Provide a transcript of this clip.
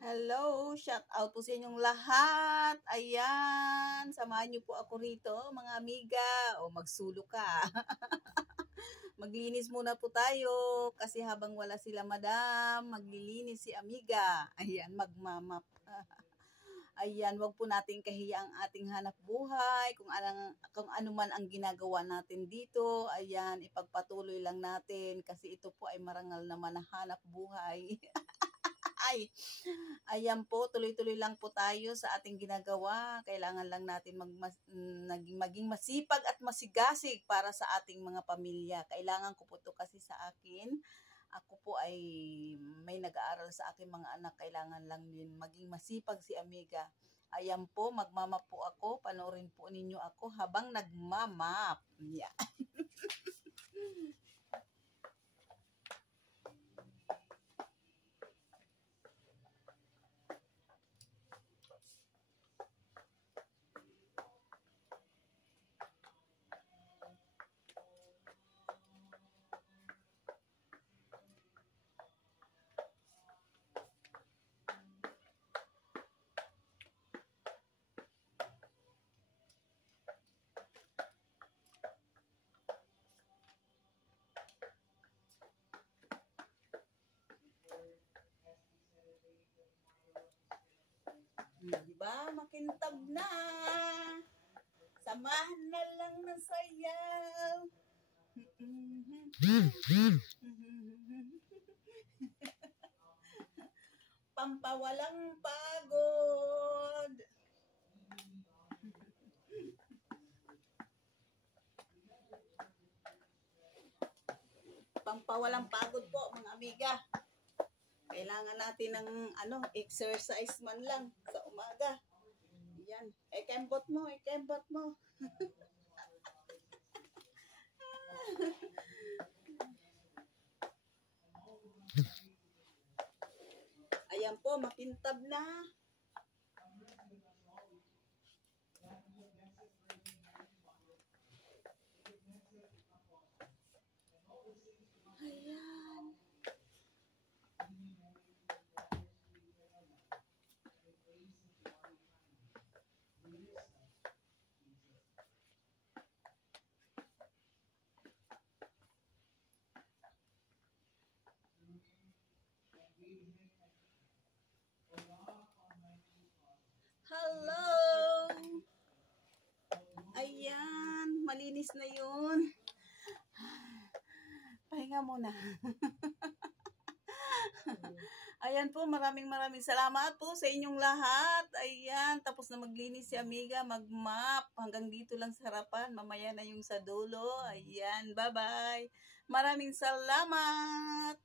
Hello, shout out po sa inyong lahat. Ayan, samahan niyo po ako rito, mga amiga. O magsulo ka. Maglinis muna po tayo kasi habang wala sila madam, maglilinis si amiga. Ayan, magmamap. Ayan, wag po nating kahiya ang ating hanap buhay, kung ano man ang ginagawa natin dito. Ayan, ipagpatuloy lang natin kasi ito po ay marangal naman na hanap buhay. Ay, ayan po, tuloy-tuloy lang po tayo sa ating ginagawa. Kailangan lang natin maging masipag at masigasig para sa ating mga pamilya. Kailangan ko po to kasi sa akin. Ako po ay may nag-aaral sa aking mga anak. Kailangan lang din maging masipag si amiga. Ayan po, magmamap po ako. Panoorin po ninyo ako habang nagmamap. Yeah. Diba? Makintab na. Samahan na lang ng sayaw. Pampawalang pagod. Pampawalang pagod po, mga amiga. Kailangan natin ng exercise man lang sa umaga. Yan. Kembot mo. Ayan po, makintab na. Ayan. Hello! Ayan, malinis na yun. Pahinga muna. Ayan po, maraming salamat po sa inyong lahat. Ayan, tapos na maglinis si amiga, magmap. Hanggang dito lang sa harapan, mamaya na yung sa dulo. Ayan, bye-bye. Maraming salamat.